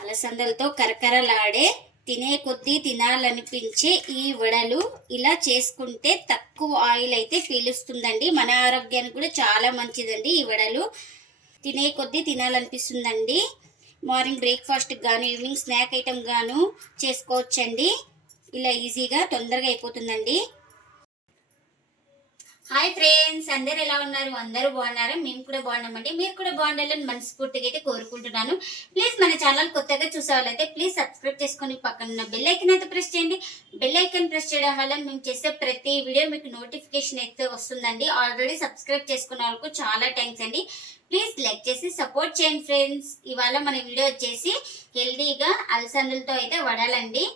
అలసందలతో కరకరలాడే తినే కొద్దీ తినాలనిపించే ఈ వడలు ఇలా చేసుకుంటే తక్కువ ఆయిల్ అయితే పీలుస్తుందండి. మన ఆరోగ్యానికి కూడా చాలా మంచిదండి ఈ వడలు. తినే కొద్దీ తినాలనిపిస్తుందండి. మార్నింగ్ బ్రేక్ఫాస్ట్ గాను ఈవినింగ్ స్నాక్ ఐటమ్ గాను చేసుకోవచ్చండి. ఇలా ఈజీగా తొందరగా అయిపోతుందండి. హాయ్ ఫ్రెండ్స్ అందరు ఎలా ఉన్నారు? అందరూ బాగున్నారా? మేము కూడా బాగున్నామండి. మీరు కూడా బాగుండాలని మనస్ఫూర్తిగా అయితే కోరుకుంటున్నాను. ప్లీజ్ మన ఛానల్ కొత్తగా చూసేవాళ్ళైతే ప్లీజ్ సబ్స్క్రైబ్ చేసుకొని పక్కన ఉన్న బెల్ ఐకన్ అయితే ప్రెస్ చేయండి. బెల్ ఐకన్ ప్రెస్ చేయడం వల్ల మేము చేసే ప్రతి వీడియో మీకు నోటిఫికేషన్ అయితే వస్తుందండి. ఆల్రెడీ సబ్స్క్రైబ్ చేసుకున్న వాళ్ళకు చాలా థ్యాంక్స్ అండి. ప్లీజ్ లైక్ చేసి సపోర్ట్ చేయండి ఫ్రెండ్స్ ఇవాళ మన వీడియో వచ్చేసి హెల్దీగా అలసందులతో అయితే వడాలండి.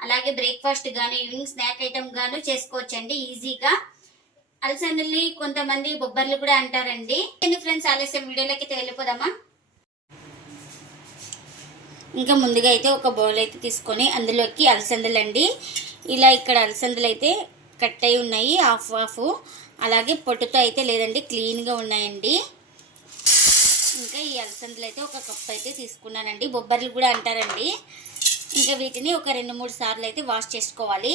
అలాగే బ్రేక్ఫాస్ట్ కానీ ఈవినింగ్ స్నాక్ ఐటమ్ గాను చేసుకోవచ్చండి. ఈజీగా అలసందల్ని కొంతమంది బొబ్బర్లు కూడా అంటారండి. ఎందుకు ఫ్రెండ్స్ ఆలస్యం? వీడియోలోకి అయితే వెళ్ళిపోదామా? ఇంకా ముందుగా అయితే ఒక బౌల్ అయితే తీసుకొని అందులోకి అలసందలు అండి ఇలా ఇక్కడ అలసందలు అయితే కట్ అయి ఉన్నాయి హాఫ్ హాఫ్. అలాగే పొట్టుతో అయితే లేదండి క్లీన్గా ఉన్నాయండి. ఇంకా ఈ అలసందలు అయితే ఒక కప్ అయితే తీసుకున్నానండి. బొబ్బర్లు కూడా అంటారండి. ఇంకా వీటిని ఒక రెండు మూడు సార్లు అయితే వాష్ చేసుకోవాలి.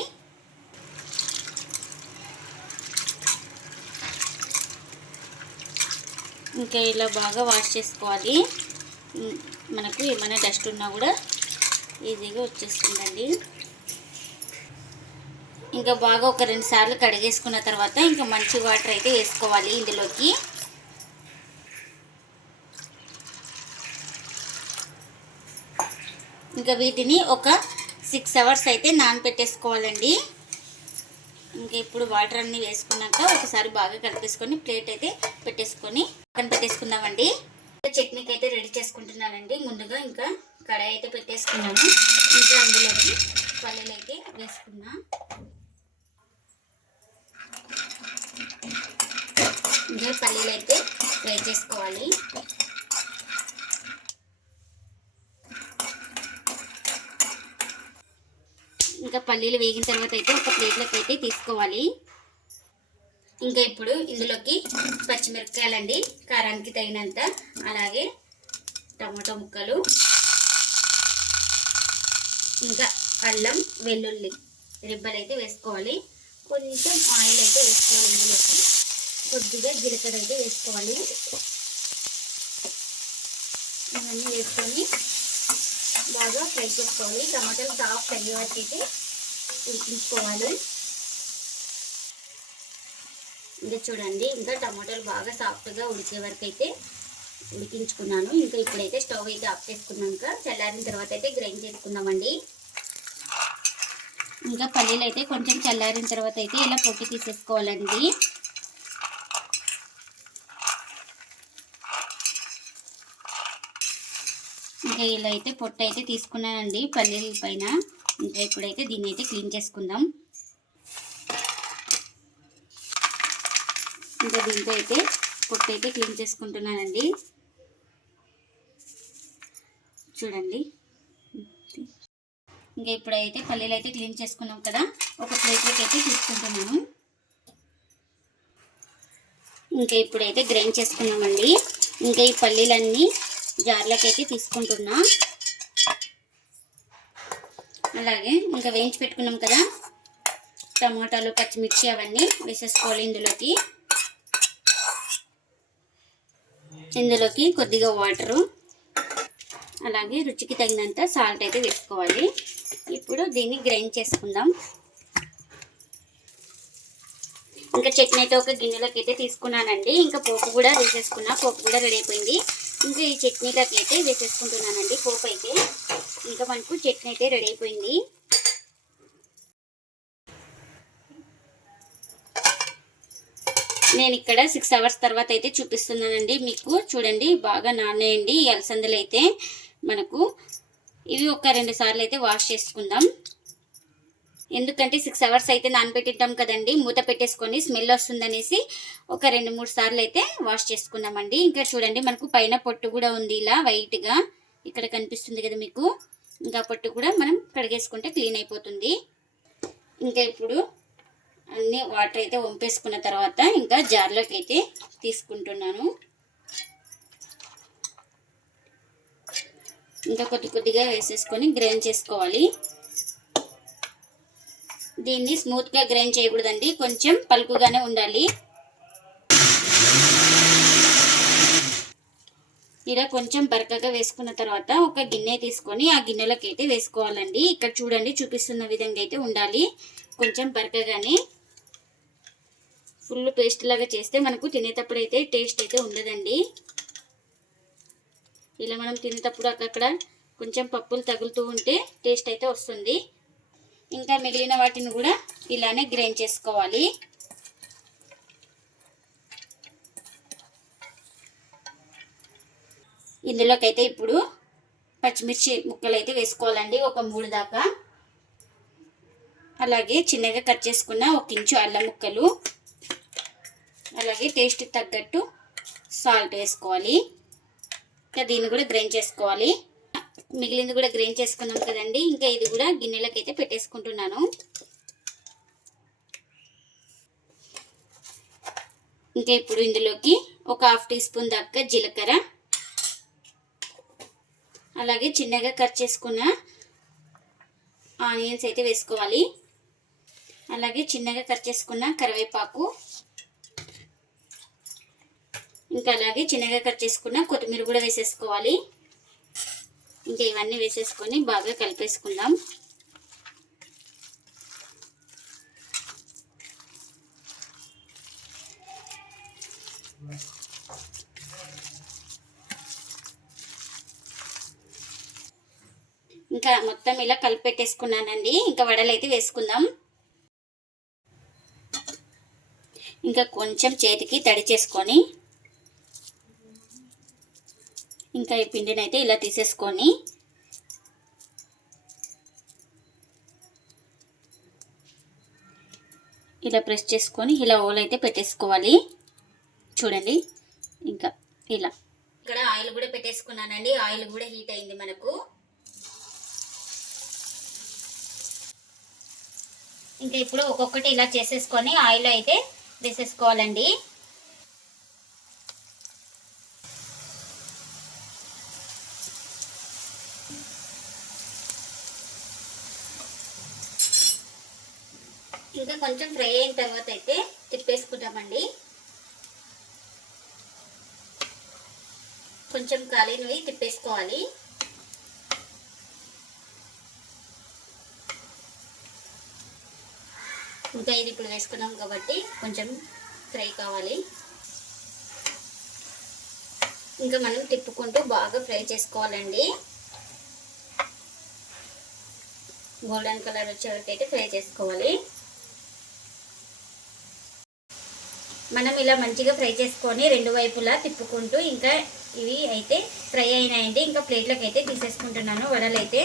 ఇంకా ఇలా బాగా వాష్ చేసుకోవాలి. మనకు ఏమైనా డస్ట్ ఉన్నా కూడా ఈజీగా వచ్చేస్తుందండి. ఇంకా బాగా ఒక రెండు సార్లు కడిగేసుకున్న తర్వాత ఇంకా మంచి వాటర్ అయితే వేసుకోవాలి ఇందులోకి. ఇంకా వీటిని ఒక సిక్స్ అవర్స్ అయితే నానపెట్టేసుకోవాలండి. ఇంకా ఇప్పుడు వాటర్ అన్నీ వేసుకున్నాక ఒకసారి బాగా కలిపేసుకొని ప్లేట్ అయితే పెట్టేసుకొని పక్కన పెట్టేసుకుందామండి. చట్నీకి అయితే రెడీ చేసుకుంటున్నానండి. ముందుగా ఇంకా కడాయి అయితే పెట్టేసుకున్నాను. ఇంకా అందులోకి పల్లీలు అయితే వేసుకున్నా. ఇంకా పల్లీలు అయితే ఫ్రై చేసుకోవాలి. ఇంకా పల్లీలు వేగిన తర్వాత అయితే ఒక ప్లేట్లోకి అయితే తీసుకోవాలి. ఇంకా ఇప్పుడు ఇందులోకి పచ్చిమిరపకాయలండి కారానికి తగినంత అలాగే టమాటో ముక్కలు ఇంకా అల్లం వెల్లుల్లి రిబ్బలు అయితే వేసుకోవాలి. కొంచెం ఆయిల్ అయితే వేసుకోవాలి ఇందులోకి. కొద్దిగా జీలకర్ర అయితే వేసుకోవాలి. ఇవన్నీ వేసుకొని బాగా ఫ్రై చేసుకోవాలి. టమాటాలు సాఫ్ట్ అయ్యే వరకు అయితే ఉడికించుకోవాలి. ఇంకా చూడండి ఇంకా టమాటాలు బాగా సాఫ్ట్గా ఉడికే వరకు అయితే ఉడికించుకున్నాను. ఇంకా ఇప్పుడైతే స్టవ్ అయితే ఆఫ్ చేసుకున్నాక చల్లారిన తర్వాత అయితే గ్రైండ్ చేసుకుందామండి. ఇంకా పల్లీలు అయితే కొంచెం చల్లారిన తర్వాత అయితే ఇలా పొట్టి తీసేసుకోవాలండి. ఇంకా ఇలా అయితే పొట్టు అయితే తీసుకున్నానండి పల్లీల పైన. ఇంకా ఇప్పుడైతే దీన్ని అయితే క్లీన్ చేసుకుందాం. ఇంకా దీంతో అయితే పొట్టు అయితే క్లీన్ చేసుకుంటున్నానండి. చూడండి. ఇంకా ఇప్పుడైతే పల్లీలు అయితే క్లీన్ చేసుకున్నాం కదా ఒక ప్లేట్లోకి అయితే తీసుకుంటున్నాను. ఇంకా ఇప్పుడైతే గ్రైండ్ చేసుకున్నామండి. ఇంకా ఈ పల్లీలన్నీ జార్లోకి అయితే తీసుకుంటున్నా. అలాగే ఇంకా వేయించి పెట్టుకున్నాం కదా టమాటాలు పచ్చిమిర్చి అవన్నీ వేసేసుకోవాలి ఇందులోకి. ఇందులోకి కొద్దిగా వాటరు. అలాగే రుచికి తగినంత సాల్ట్ అయితే వేసుకోవాలి. ఇప్పుడు దీన్ని గ్రైండ్ చేసుకుందాం. ఇంకా చట్నీ అయితే ఒక గిన్నెలోకి అయితే తీసుకున్నానండి. ఇంకా పోపు కూడా వేసేసుకున్నా. పోపు కూడా రెడీ అయిపోయింది. ఇంకా ఈ చట్నీలోకి అయితే వేసేసుకుంటున్నానండి పోపు అయితే. ఇంకా మనకు చట్నీ అయితే రెడీ అయిపోయింది. నేను ఇక్కడ సిక్స్ అవర్స్ తర్వాత అయితే చూపిస్తున్నానండి. మీకు చూడండి బాగా నానేయండి ఈ అలసందలు అయితే మనకు. ఇవి ఒక రెండు సార్లు అయితే వాష్ చేసుకుందాం. ఎందుకంటే సిక్స్ అవర్స్ అయితే నానబెట్టింటాం కదండి. మూత పెట్టేసుకొని స్మెల్ వస్తుందనేసి ఒక రెండు మూడు సార్లు అయితే వాష్ చేసుకున్నామండి ఇంకా చూడండి మనకు పైన పొట్టు కూడా ఉంది ఇలా వైట్గా. ఇక్కడ కనిపిస్తుంది కదా మీకు. ఇంకా పొట్టు కూడా మనం కడిగేసుకుంటే క్లీన్ అయిపోతుంది. ఇంకా ఇప్పుడు అన్ని వాటర్ అయితే వంపేసుకున్న తర్వాత ఇంకా జార్లోకి అయితే తీసుకుంటున్నాను. ఇంకా కొద్ది కొద్దిగా వేసేసుకొని గ్రైండ్ చేసుకోవాలి. దీన్ని స్మూత్గా గ్రైండ్ చేయకూడదండి కొంచెం పలుకుగానే ఉండాలి. ఇలా కొంచెం బరకగా వేసుకున్న తర్వాత ఒక గిన్నె తీసుకొని ఆ గిన్నెలోకి అయితే వేసుకోవాలండి. ఇక్కడ చూడండి చూపిస్తున్న విధంగా అయితే ఉండాలి. కొంచెం బరకగానే ఫుల్ పేస్ట్ లాగా చేస్తే మనకు తినేటప్పుడు అయితే టేస్ట్ అయితే ఉండదండి. ఇలా మనం తినేటప్పుడు అక్కడక్కడ కొంచెం పప్పులు తగులుతూ ఉంటే టేస్ట్ అయితే వస్తుంది. ఇంకా మిగిలిన వాటిని కూడా ఇలానే గ్రైండ్ చేసుకోవాలి. ఇందులోకైతే ఇప్పుడు పచ్చిమిర్చి ముక్కలు అయితే వేసుకోవాలండి ఒక మూడు దాకా. అలాగే చిన్నగా కట్ చేసుకున్న ఒక ఇంచు అల్లం ముక్కలు అలాగే టేస్ట్ తగ్గట్టు సాల్ట్ వేసుకోవాలి. ఇంకా దీన్ని కూడా గ్రైండ్ చేసుకోవాలి. మిగిలింది కూడా గ్రైండ్ చేసుకున్నాం కదండి. ఇంకా ఇది కూడా గిన్నెలకు అయితే పెట్టేసుకుంటున్నాను. ఇంకా ఇప్పుడు ఇందులోకి ఒక హాఫ్ టీ స్పూన్ దాకా జీలకర్ర. అలాగే చిన్నగా కట్ చేసుకున్న ఆనియన్స్ అయితే వేసుకోవాలి. అలాగే చిన్నగా కట్ చేసుకున్న కరివేపాకు. ఇంకా అలాగే చిన్నగా కట్ చేసుకున్న కొత్తిమీర కూడా వేసేసుకోవాలి. ఇంకా ఇవన్నీ వేసేసుకొని బాగా కలిపేసుకుందాం. ఇంకా మొత్తం ఇలా కలిపెట్టేసుకున్నానండి. ఇంకా వడలు అయితే వేసుకుందాం. ఇంకా కొంచెం చేతికి తడి చేసుకొని ఇంకా ఈ పిండిని అయితే ఇలా తీసేసుకొని ఇలా ప్రెస్ చేసుకొని ఇలా ఓల్ అయితే పెట్టేసుకోవాలి. చూడండి ఇంకా ఇలా. ఇక్కడ ఆయిల్ కూడా పెట్టేసుకున్నానండి. ఆయిల్ కూడా హీట్ అయింది మనకు. ఇంకా ఇప్పుడు ఒక్కొక్కటి ఇలా చేసేసుకొని ఆయిల్ అయితే వేసేసుకోవాలండి. ఇంకా కొంచెం ఫ్రై అయిన తర్వాత అయితే తిప్పేసుకుంటామండి కొంచెం కాలినవి తిప్పేసుకోవాలి. ఇంకా ఇది ఇప్పుడు వేసుకున్నాం కాబట్టి కొంచెం ఫ్రై కావాలి. ఇంకా మనం తిప్పుకుంటూ బాగా ఫ్రై చేసుకోవాలండి. గోల్డెన్ కలర్ వచ్చే వరకు అయితే ఫ్రై చేసుకోవాలి. మనం ఇలా మంచిగా ఫ్రై చేసుకొని రెండు వైపులా తిప్పుకుంటూ ఇంకా ఇవి అయితే ఫ్రై అయినాయండి. ఇంకా ప్లేట్లోకి అయితే తీసేసుకుంటున్నాను. వడలు అయితే.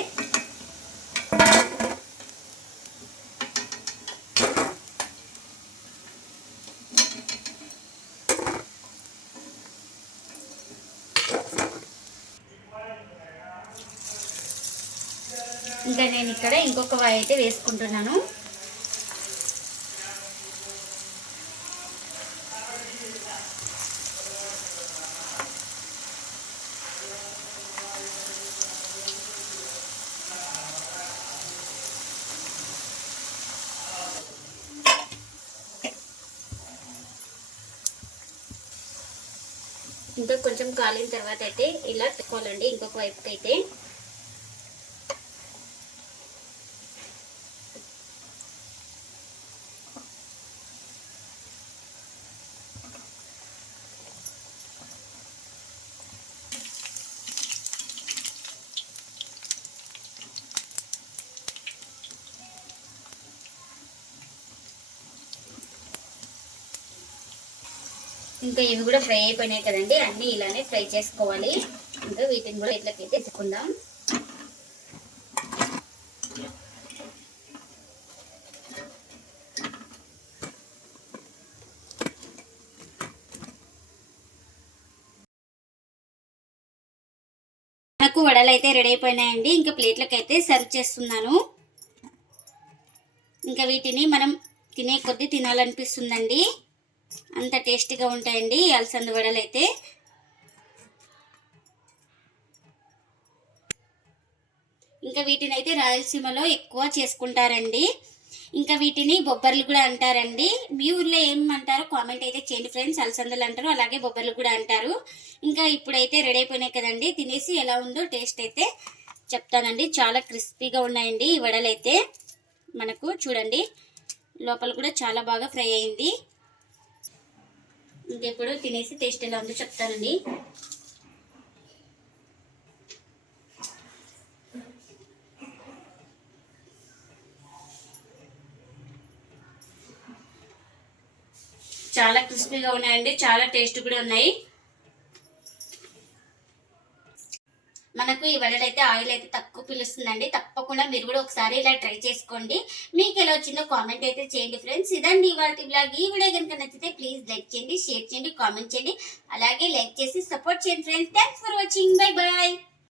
ఇంకా నేను ఇక్కడ ఇంకొక వాయి అయితే వేసుకుంటున్నాను. ఇంకా కొంచెం కాలిన తర్వాత అయితే ఇలా పెట్టుకోవాలండి. ఇంకొక వైపుకి అయితే ఇంకా ఇవి కూడా ఫ్రై అయిపోయినాయి కదండి అన్నీ ఇలానే ఫ్రై చేసుకోవాలి. ఇంకా వీటిని కూడా ఇట్లకైతే ఎత్తుకుందాం మనకు వడలు అయితే రెడీ అయిపోయినాయండి ఇంకా ప్లేట్లకు అయితే సర్వ్ చేస్తున్నాను. ఇంకా వీటిని మనం తినే కొద్దీ తినాలనిపిస్తుందండి. అంత టేస్టీగా ఉంటాయండి అలసంద వడలు అయితే ఇంకా వీటిని అయితే రాయలసీమలో ఎక్కువ చేసుకుంటారండి. ఇంకా వీటిని బొబ్బర్లు కూడా అంటారండి. మీ ఊర్లో ఏమంటారో కామెంట్ అయితే చేయండి ఫ్రెండ్స్. అలసందలు అంటారు అలాగే బొబ్బర్లు కూడా అంటారు. ఇంకా ఇప్పుడైతే రెడీ అయిపోయినాయి కదండి. తినేసి ఎలా ఉందో టేస్ట్ అయితే చెప్తానండి. చాలా క్రిస్పీగా ఉన్నాయండి ఈ వడలు అయితే మనకు చూడండి లోపల కూడా చాలా బాగా ఫ్రై అయింది. ఇంకెప్పుడు తినేసి టేస్ట్ ఎలా ఉందో చెప్తానండి. చాలా క్రిస్పీగా ఉన్నాయండి చాలా టేస్ట్ కూడా ఉన్నాయి. మనకు ఈ వడలు ఆయిల్ అయితే తక్కువ పిలుస్తుందండి. తప్పకుండా మీరు కూడా ఒకసారి ఇలా ట్రై చేసుకోండి. మీకు ఎలా వచ్చిందో కామెంట్ అయితే చేయండి ఫ్రెండ్స్. ఇదండి ఇవాళ బ్లాగ్. ఈ వీడియో కనుక నచ్చితే ప్లీజ్ లైక్ చేయండి షేర్ చేయండి కామెంట్ చేయండి. అలాగే లైక్ చేసి సపోర్ట్ చేయండి friends. Thanks for watching. Bye bye.